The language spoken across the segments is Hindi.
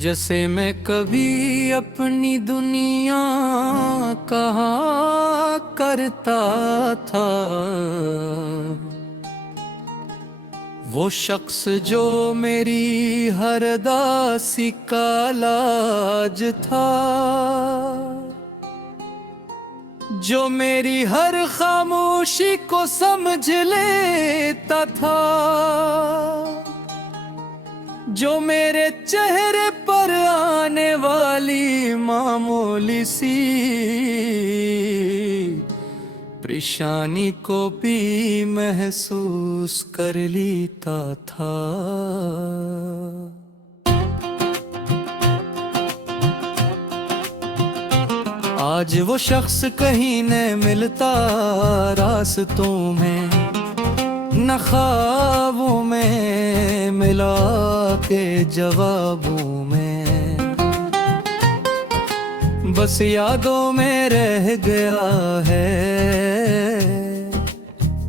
जैसे मैं कभी अपनी दुनिया कहा करता था, वो शख्स जो मेरी हर दासी का इलाज था, जो मेरी हर खामोशी को समझ लेता था, जो मेरे चेहरे पर आने वाली मामूली सी परेशानी को भी महसूस कर लेता था। आज वो शख्स कहीं न मिलता रास्तों में, न ख्वाबों में मिला के जवाबों में, बस यादों में रह गया है।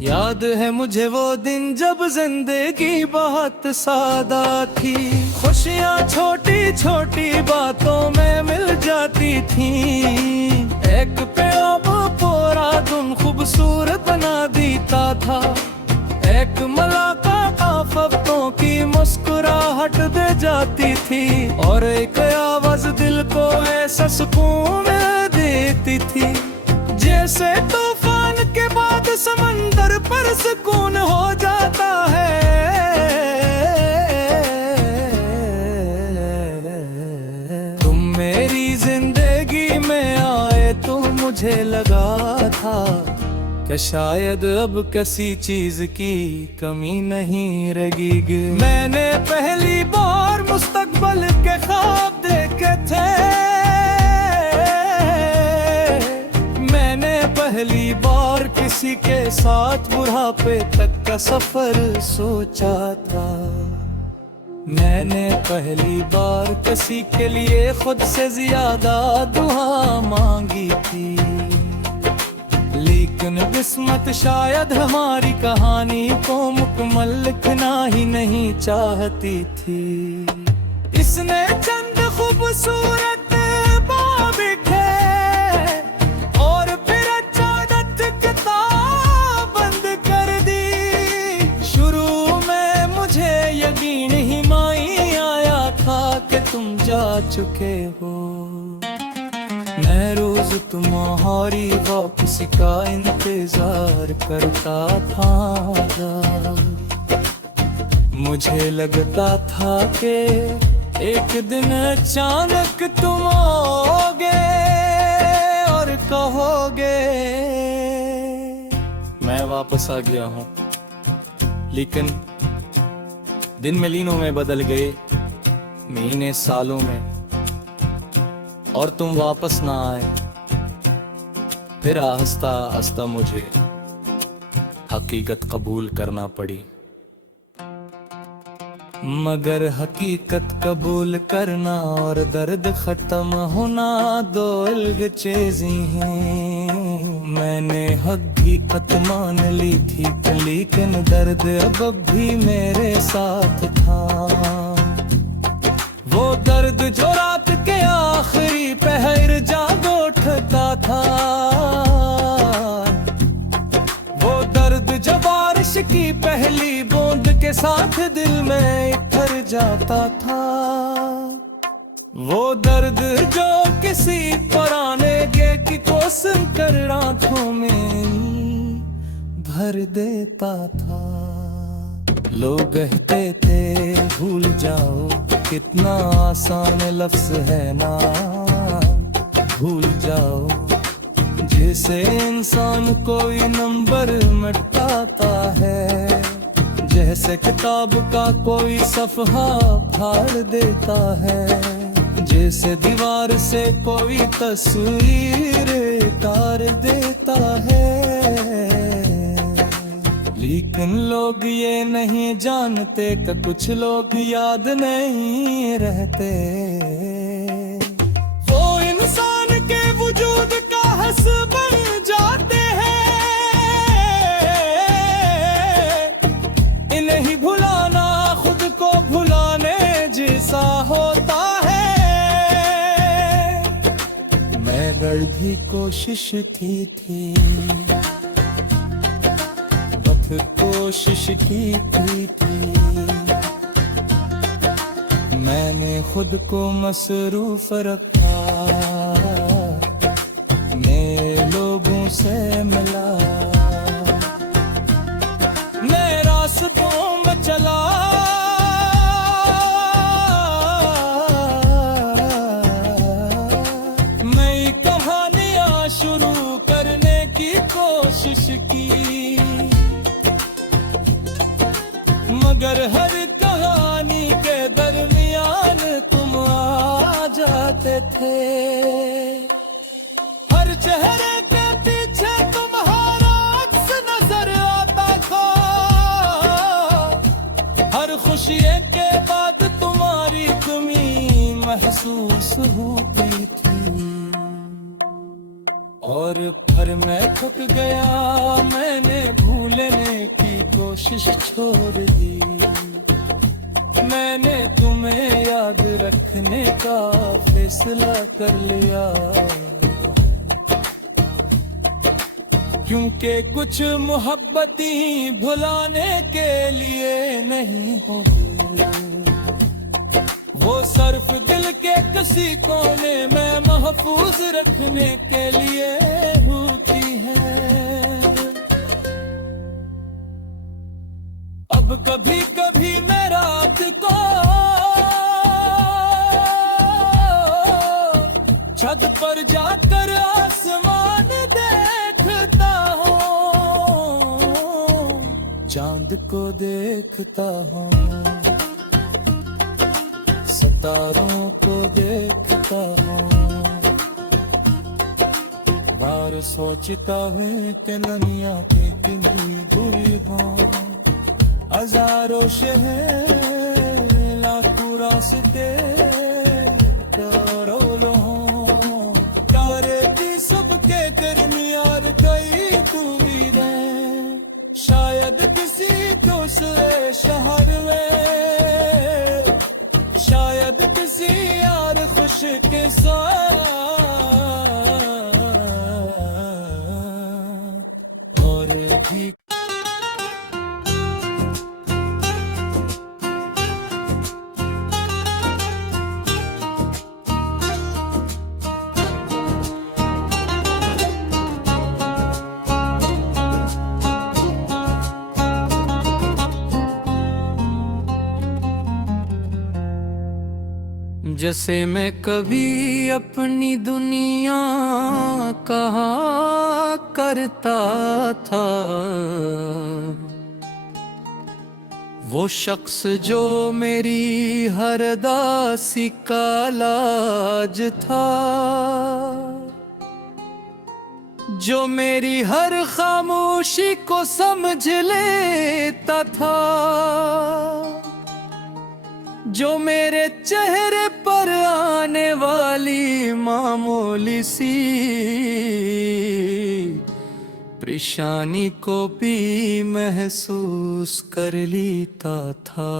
याद है मुझे वो दिन जब जिंदगी बहुत सादा थी, खुशियाँ छोटी छोटी बातों में मिल जाती थी। एक प्याम पूरा दिन खूबसूरत बना देता था, एक मुलाकात हफ्तों की मुस्कुराहट दे जाती थी, और एक आवाज दिल को ऐसा सुकून देती थी जैसे तूफान के बाद समंदर पर सुकून हो जाता है। तुम मेरी जिंदगी में आए तो मुझे लगा था कि शायद अब किसी चीज की कमी नहीं रहेगी। मैंने पहली बार मुस्तकबल के ख्वाब देखे थे, मैंने पहली बार किसी के साथ बुढ़ापे तक का सफर सोचा था, मैंने पहली बार किसी के लिए खुद से ज्यादा दुआ मांगी थी। लेकिन किस्मत शायद हमारी कहानी को मुकम्मल लिखना ही नहीं चाहती थी। इसने चंद खूबसूरत बाब लिखे और फिर अचानक किताब बंद कर दी। शुरू में मुझे यकीन ही नहीं आया था कि तुम जा चुके हो। मैं रोज तुम्हारी वापसी का इंतजार करता था। मुझे लगता था कि एक दिन अचानक तुम आओगे और कहोगे मैं वापस आ गया हूँ। लेकिन दिन महीनों में बदल गए, महीने सालों में, और तुम वापस ना आए। फिर आहिस्ता आहिस्ता मुझे हकीकत कबूल करना पड़ी। मगर हकीकत कबूल करना और दर्द खत्म होना दो अलग चीजें हैं। मैंने हकीकत मान ली थी, लेकिन दर्द अब भी मेरे साथ था। वो दर्द जो रात के आखिरी पहर जाग उठता था, वो दर्द जो बारिश की पहली बूंद के साथ दिल में इतर जाता था, वो दर्द जो किसी पुराने गे को सुनकर आंखों में भर देता था। लोग कहते थे भूल जाओ, कितना आसान लफ्ज है ना भूल जाओ। जैसे इंसान कोई नंबर मिटाता है, जैसे किताब का कोई सफ़हा फाड़ देता है, जैसे दीवार से कोई तस्वीर उतार देता है। लेकिन लोग ये नहीं जानते कि कुछ लोग याद नहीं रहते। वो इंसान के वजूद का हस बन जाते हैं। इन्हें भुलाना खुद को भुलाने जैसा होता है। अर्धी कोशिश की थी, बहुत कोशिश की थी। मैंने खुद को मसरूफ रखा, नए लोगों से मिला, मैं रास्तों में चला, नई कहानियां शुरू करने की कोशिश की, मगर हर कहानी के दरमियान तुम आ जाते थे। हर चेहरे के पीछे तुम्हारा अक्स नजर आता था, हर खुशी के बाद तुम्हारी कमी महसूस होती थी। और फिर मैं थक गया, मैंने भूलने की कोशिश छोड़ दी, मैंने तुम्हें याद रखने का फैसला कर लिया, क्योंकि कुछ मोहब्बती भुलाने के लिए नहीं होती, वो सिर्फ दिल के किसी कोने में महफूज रखने के लिए होती है। अब कभी कभी मैं रात को छत पर जाकर आसमान देखता हूँ, चांद को देखता हूँ, सितारों को देखता हूँ, बार सोचता है कि दुनिया पे कितनी बुरी हो, हजारों शहर लाखों रास्ते करोड़ों तारे भी सबके दरमियान कई उम्मीदें, शायद किसी दूसरे शहर में, शायद किसी यार खुश के साथ, और भी जैसे मैं कभी अपनी दुनिया कहा करता था, वो शख्स जो मेरी हर दासी का इलाज था, जो मेरी हर खामोशी को समझ लेता था, जो मेरे चेहरे पर आने वाली मामूली सी परेशानी को भी महसूस कर लेता था।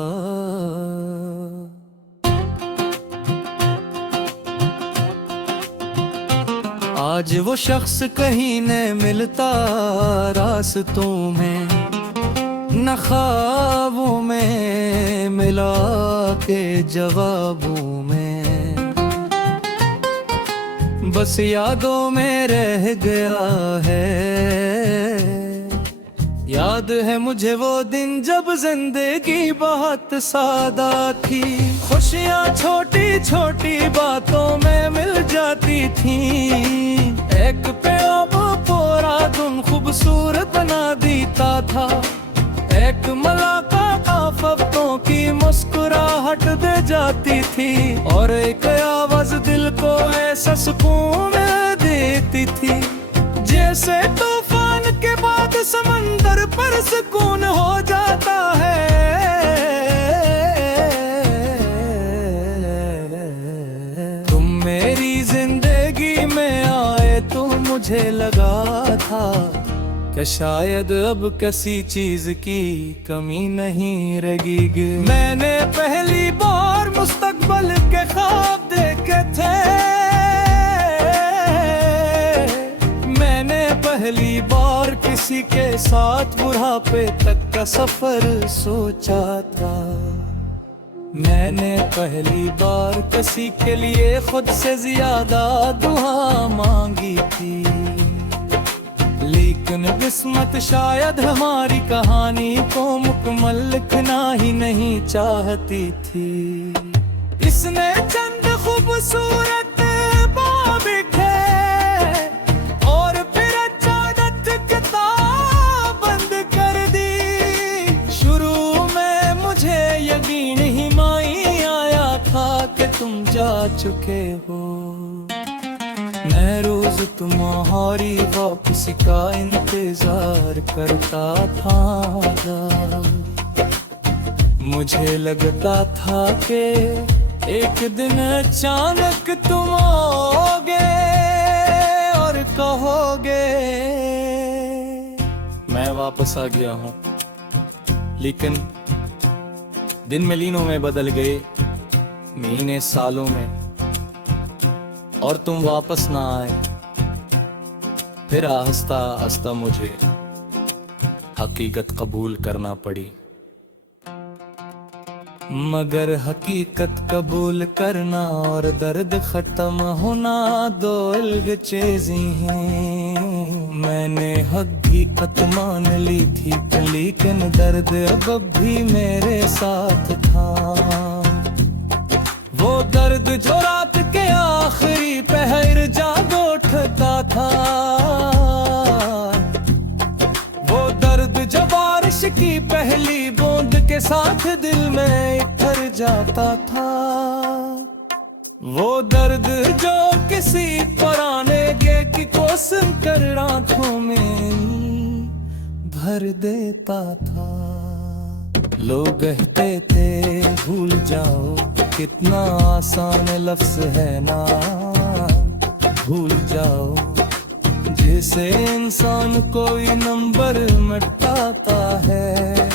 आज वो शख्स कहीं न मिलता रास्तों में, न ख्वाबों में मिला के जवाबों में, बस यादों में रह गया है। याद है मुझे वो दिन जब जिंदगी बहुत सादा थी, खुशियाँ छोटी छोटी बातों में मिल जाती थी, एक प्याम पूरा दिन खूबसूरत बना देता था, एक मुलाकात हफ्तों की मुस्कुराहट दे जाती थी, और एक आवाज दिल को ऐसा सुकून देती थी, जैसे तूफान के बाद समंदर पर सुकून हो जाता है। तुम मेरी जिंदगी में आए तो मुझे लगा था कि शायद अब किसी चीज की कमी नहीं रहेगी। मैंने पहली बार मुस्तकबिल के ख्वाब देखे थे, पहली बार किसी के साथ बुढ़ापे तक का सफर सोचा था। मैंने पहली बार किसी के लिए खुद से ज्यादा दुआ मांगी थी, लेकिन किस्मत शायद हमारी कहानी को मुकम्मल लिखना ही नहीं चाहती थी। इसने चंद खूबसूरत बाब लिखे और फिर अचानक किताब बंद कर दी। शुरू में मुझे यकीन ही नहीं आया था कि तुम जा चुके हो। मैं रोज तुम्हारी वापसी का इंतजार करता था। मुझे लगता था कि एक दिन अचानक तुम आओगे और कहोगे मैं वापस आ गया हूँ। लेकिन दिन महीनों में बदल गए, महीने सालों में, और तुम वापस ना आए। फिर आहिस्ता आहिस्ता मुझे हकीकत कबूल करना पड़ी। मगर हकीकत कबूल करना और दर्द खत्म होना दो अलग चीजें हैं। मैंने हकीकत मान ली थी, लेकिन दर्द अब भी मेरे साथ था। वो दर्द जो रात के आखिरी पहर जाग उठता था, वो दर्द जो बारिश की पहली बूंद के साथ दिल में इतर जाता था, वो दर्द जो किसी पुराने गे को सुनकर आंखों में भर देता था। लोग कहते थे भूल जाओ, कितना आसान लफ्ज है ना भूल जाओ। जैसे इंसान कोई नंबर मिटाता है,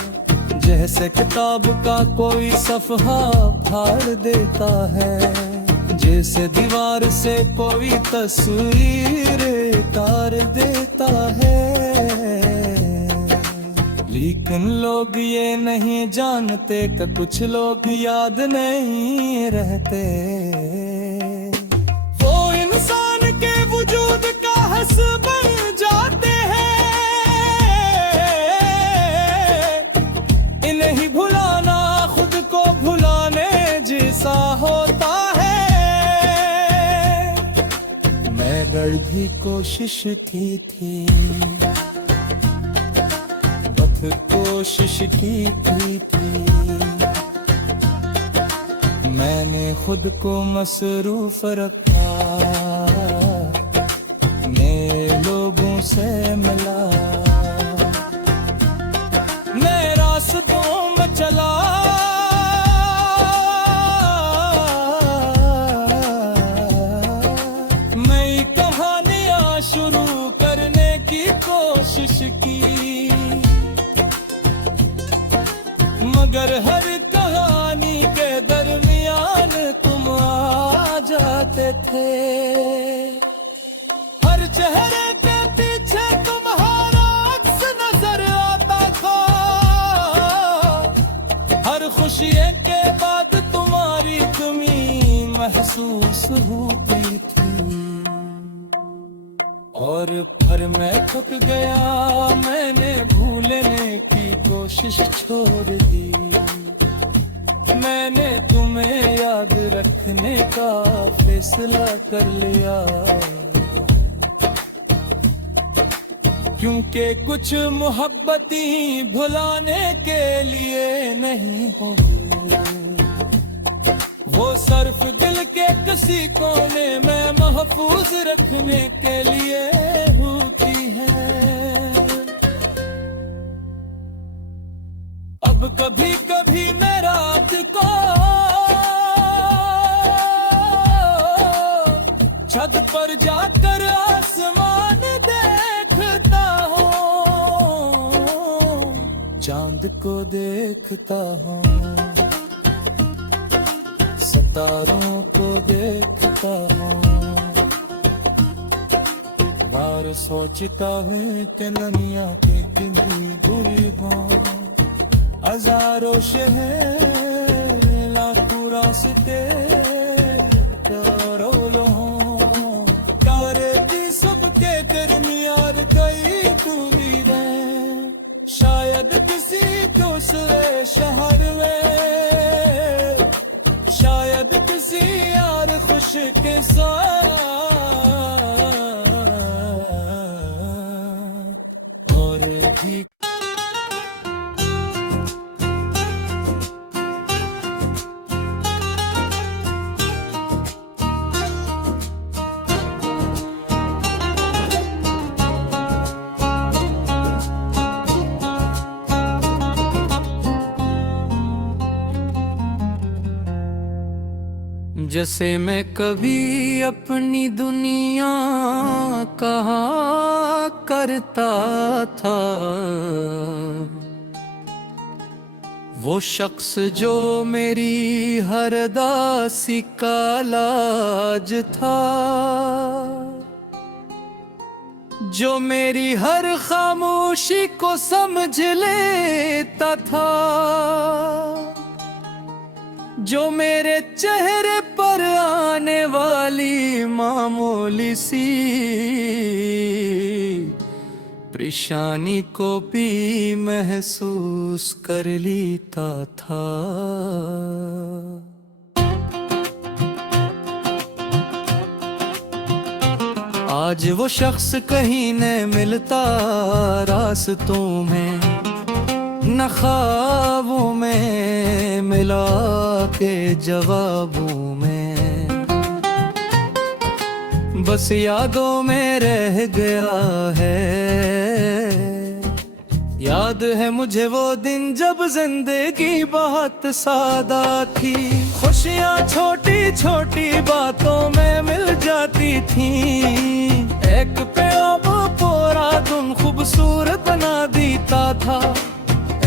जैसे किताब का कोई सफ़हा फाड़ देता है, जैसे दीवार से कोई तस्वीर उतार देता है। लेकिन लोग ये नहीं जानते कि कुछ लोग याद नहीं रहते। वो इंसान के वजूद का हस बन जाते हैं। इन्हें भुलाना खुद को भुलाने जैसा होता है। मैं भी कोशिश की थी, कोशिश की थी। मैंने खुद को मसरूफ रखा, नए लोगों से मिला, नए रास्तों में चला। नई कहानियां शुरू करने की कोशिश की, मगर हर कहानी के दरमियान तुम आ जाते थे। हर चेहरे के पीछे तुम्हारा अक्स नजर आता था, हर खुशी के बाद तुम्हारी कमी महसूस होती थी। और फिर मैं थक गया, मैंने भूलने की कोशिश छोड़ दी। मैंने तुम्हें याद रखने का फैसला कर लिया, क्योंकि कुछ मोहब्बतें भुलाने के लिए नहीं होती, वो सिर्फ दिल के किसी कोने में महफूज रखने के लिए होती है। अब कभी कभी मैं रात को छत पर जाकर आसमान देखता हूँ, चांद को देखता हूँ, सितारों को देखता हूँ। बार सोचता है कि दुनिया की कितनी बुरी हो, हजारों शहर लाखों रास्ते करोड़ों तारे भी सबके दरमियान कई उम्मीदें, शायद किसी दूसरे शहर में, शायद किसी यार खुश के साथ, और भी जैसे मैं कभी अपनी दुनिया कहा करता था, वो शख्स जो मेरी हर दासी का इलाज था, जो मेरी हर खामोशी को समझ लेता था, जो मेरे चेहरे पर आने वाली मामूली सी परेशानी को भी महसूस कर लेता था। आज वो शख्स कहीं न मिलता रास्तों में, न ख्वाबों में मिला के जवाबों में, बस यादों में रह गया है। याद है मुझे वो दिन जब जिंदगी बहुत सादा थी, खुशियाँ छोटी छोटी बातों में मिल जाती थी, एक पे अब पूरा दिन खूबसूरत बना देता था,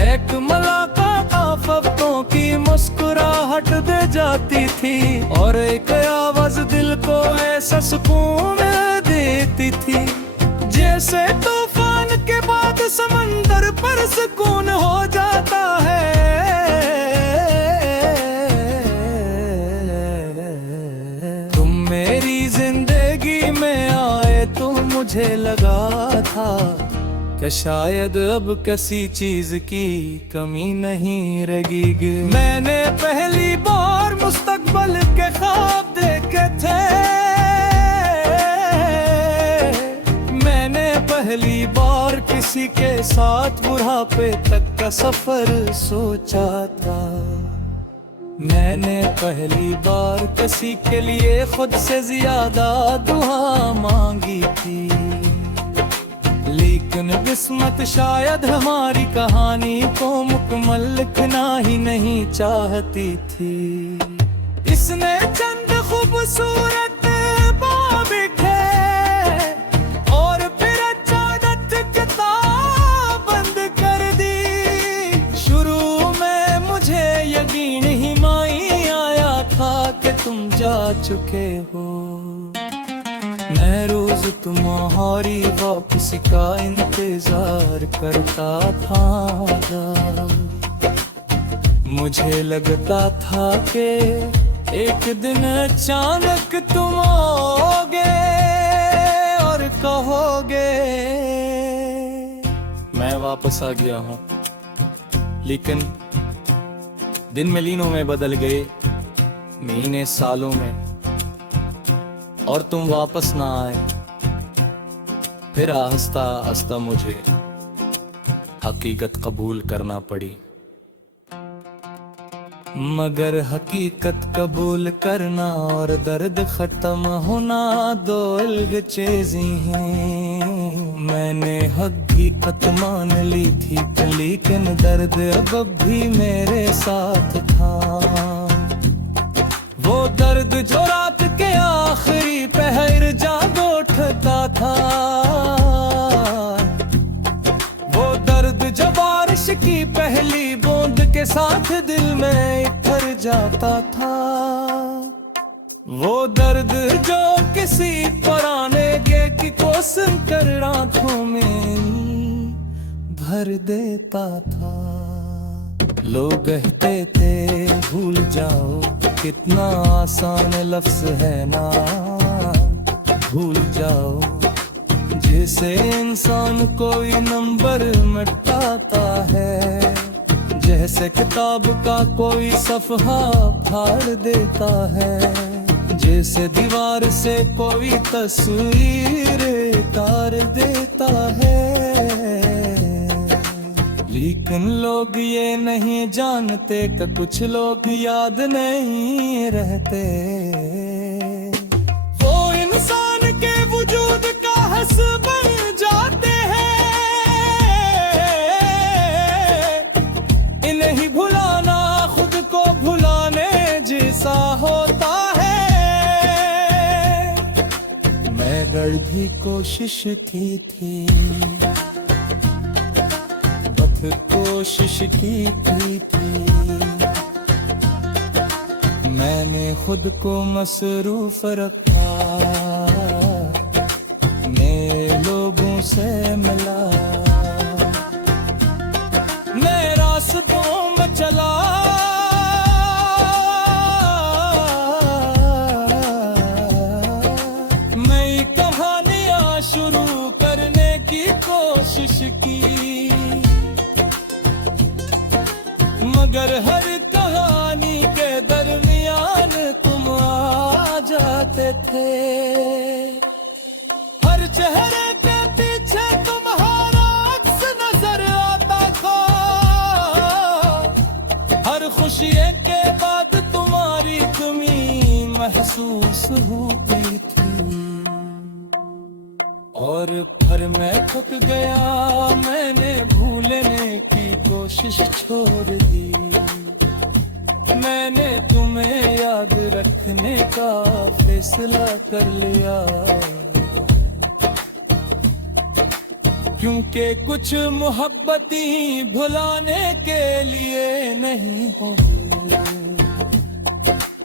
एक मुलाकात हफ्तों की मुस्कुराहट दे जाती थी, और एक आवाज दिल को ऐसा सुकून देती थी, जैसे तूफान के बाद समंदर पर सुकून हो जाता है। तुम मेरी जिंदगी में आए तो मुझे लगा था कि शायद अब किसी चीज की कमी नहीं रहेगी। मैंने पहली बार मुस्तकबल के ख्वाब देखे थे, मैंने पहली बार किसी के साथ बुढ़ापे तक का सफर सोचा था, मैंने पहली बार किसी के लिए खुद से ज्यादा दुआ मांगी थी, लेकिन किस्मत शायद हमारी कहानी को मुकम्मल लिखना ही नहीं चाहती थी। इसने चंद खूबसूरत बाब लिखे और फिर अचानक किताब बंद कर दी। शुरू में मुझे यकीन ही नहीं आया था कि तुम जा चुके हो, मैं रोज तुम्हारी वापसी का इंतजार करता था। मुझे लगता था कि एक दिन अचानक तुम आओगे और कहोगे मैं वापस आ गया हूँ, लेकिन दिन महीनों में बदल गए, महीने सालों में, और तुम वापस ना आए। फिर आहिस्ता आहिस्ता मुझे हकीकत कबूल करना पड़ी, मगर हकीकत कबूल करना और दर्द खत्म होना दो अलग चीजें हैं। मैंने हकीकत मान ली थी, लेकिन दर्द अब भी मेरे साथ था। वो दर्द जो रात के आखिरी पहर जाग उठता था, वो दर्द जो बारिश की पहली बूंद के साथ दिल में इतर जाता था। वो दर्द जो किसी पुराने गे की कोसम कर आंखों में भर देता था। लोग कहते थे भूल जाओ, कितना आसान लफ्ज है ना भूल जाओ। जैसे इंसान कोई नंबर मिटाता है, जैसे किताब का कोई सफ़हा फाड़ देता है, जैसे दीवार से कोई तस्वीर उतार देता है। लेकिन लोग ये नहीं जानते कि कुछ लोग याद नहीं रहते। वो इंसान के वजूद का हस बन जाते हैं। इन्हें ही भुलाना खुद को भुलाने जैसा होता है। मैं गढ़ भी कोशिश की थी, कोशिश की थी। मैंने खुद को मसरूफ रखा, नए लोगों से मिला, नए रास्तों में चला। नई कहानियां शुरू करने की कोशिश की, मगर हर कहानी के दरमियान तुम आ जाते थे। हर चेहरे के पीछे तुम्हारा अक्स नजर आता था। हर खुशी के बाद तुम्हारी कमी महसूस होती थी। और फिर मैं थक गया, मैंने भूलने की कोशिश छोड़ दी। मैंने तुम्हें याद रखने का फैसला कर लिया, क्योंकि कुछ मोहब्बतें भुलाने के लिए नहीं होती।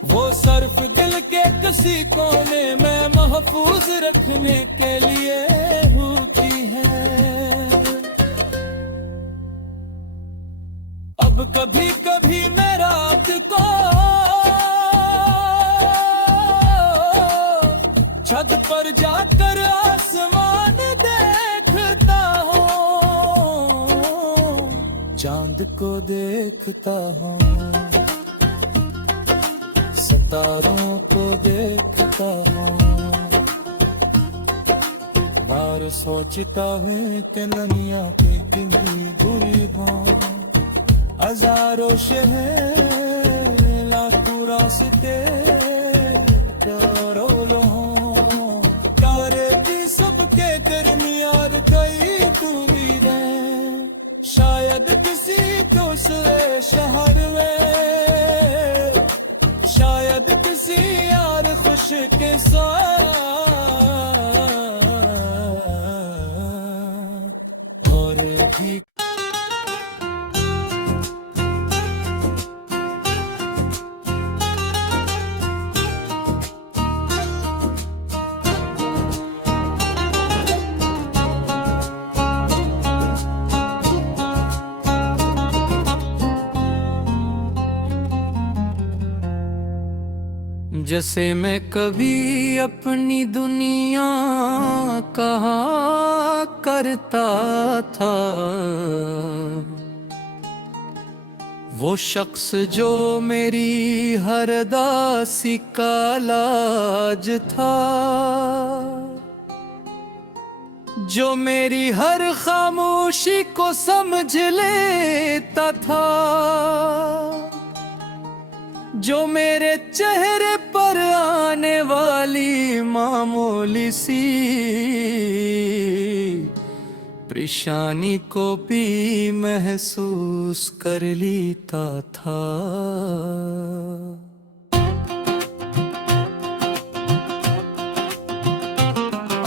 वो सिर्फ दिल के किसी कोने में महफूज रखने के लिए होती है। अब कभी कभी मैं रात को छत पर जाकर आसमान देखता हूँ, चांद को देखता हूँ, सितारों को देखता हूँ। बार सोचता हूँ कि दुनिया की कितनी बुरी हो। हजारों शहर लाखों रास्ते तारे भी सबके दरमियान कई उम्मीदें। शायद किसी दूसरे शहर में, शायद किसी यार खुश के साथ। और भी जैसे मैं कभी अपनी दुनिया कहा करता था, वो शख्स जो मेरी हर दासी का इलाज था, जो मेरी हर खामोशी को समझ लेता था, जो मेरे चेहरे पर आने वाली मामूली सी परेशानी को भी महसूस कर लेता था।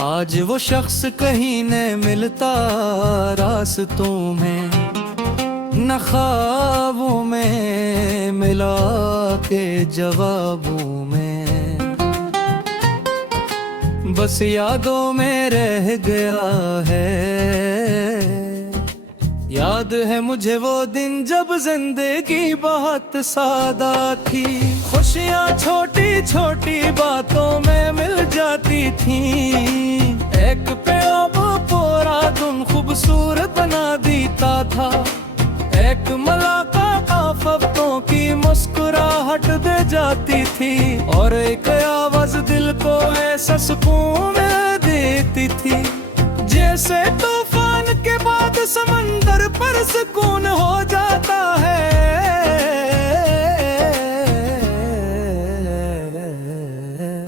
आज वो शख्स कहीं न मिलता रास्तों में, न ख्वाबों में मिला के जवाबों में। बस यादों में रह गया है। याद है मुझे वो दिन जब जिंदगी बहुत सादा थी, खुशियाँ छोटी छोटी बातों में मिल जाती थी। एक प्यार पूरा दिन खूबसूरत बना देता था, एक मुलाकात हफ्तों की मुस्कुराहट दे जाती थी, और एक आवाज दिल को ऐसा सुकून देती थी जैसे तूफान के बाद समंदर पर सुकून हो जाता है।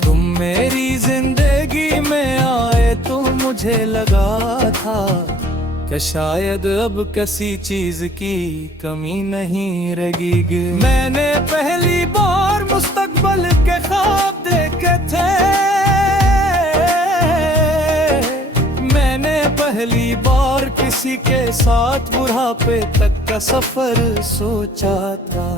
तुम मेरी जिंदगी में आए तो मुझे लगा था कि शायद अब किसी चीज की कमी नहीं रहेगी। मैंने पहली बार मुस्तकबिल के ख्वाब देखे थे, मैंने पहली बार किसी के साथ बुढ़ापे तक का सफर सोचा था,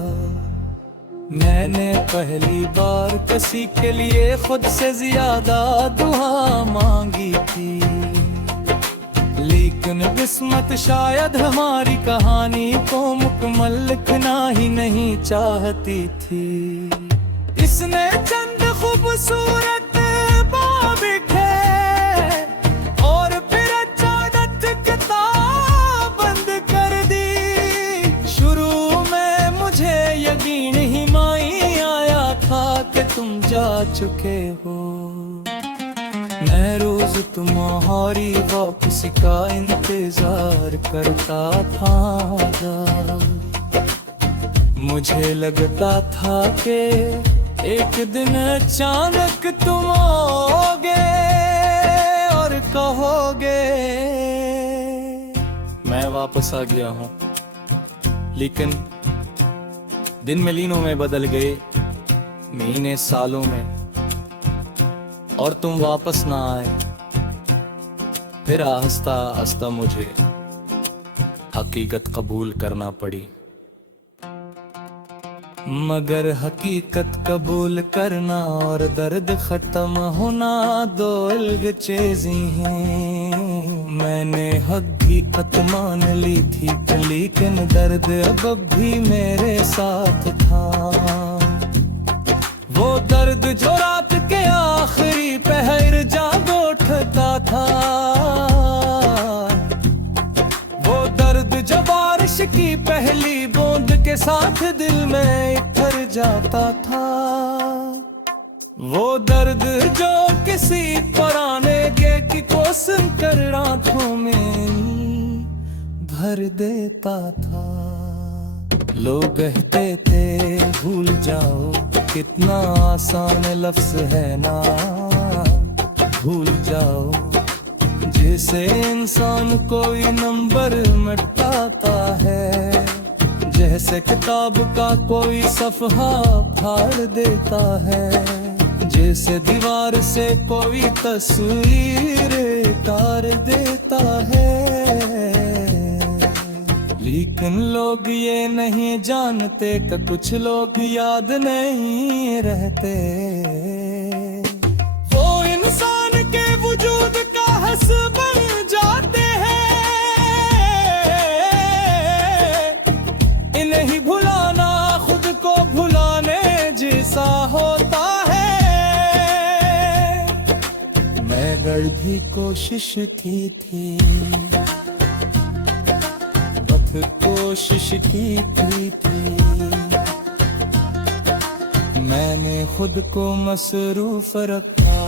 मैंने पहली बार किसी के लिए खुद से ज्यादा दुआ मांगी थी। लेकिन किस्मत शायद हमारी कहानी को मुकम्मल लिखना ही नहीं चाहती थी। इसने चंद खूबसूरत बाब लिखे और फिर अचानक किताब बंद कर दी। शुरू में मुझे यकीन ही नहीं आया था कि तुम जा चुके हो। मैं रोज तुम्हारी वापसी का इंतजार करता था। मुझे लगता था कि एक दिन अचानक तुम आओगे और कहोगे मैं वापस आ गया हूँ। लेकिन दिन महीनों में बदल गए, महीने सालों में, और तुम वापस ना आए। फिर आहिस्ता आहिस्ता मुझे हकीकत कबूल करना पड़ी। मगर हकीकत कबूल करना और दर्द खत्म होना दो अलग चीजें हैं। मैंने हकीकत मान ली थी, लेकिन दर्द अब भी मेरे साथ था। वो दर्द जो रात के आखिरी पहर जाग उठता था, वो दर्द जो बारिश की पहली बूंद के साथ दिल में इतर जाता था, वो दर्द जो किसी पुराने की कोशिश कर रातों में भर देता था। लोग कहते थे भूल जाओ, कितना आसान लफ्ज है ना भूल जाओ। जैसे इंसान कोई नंबर मिटाता है, जैसे किताब का कोई सफ़हा फाड़ देता है, जैसे दीवार से कोई तस्वीर उतार देता है। लेकिन लोग ये नहीं जानते कि कुछ लोग याद नहीं रहते। वो इंसान के वजूद का हस बन जाते हैं। इन्हें ही भुलाना खुद को भुलाने जैसा होता है। मैं गढ़ भी कोशिश की थी, कोशिश की थी। मैंने खुद को मसरूफ रखा।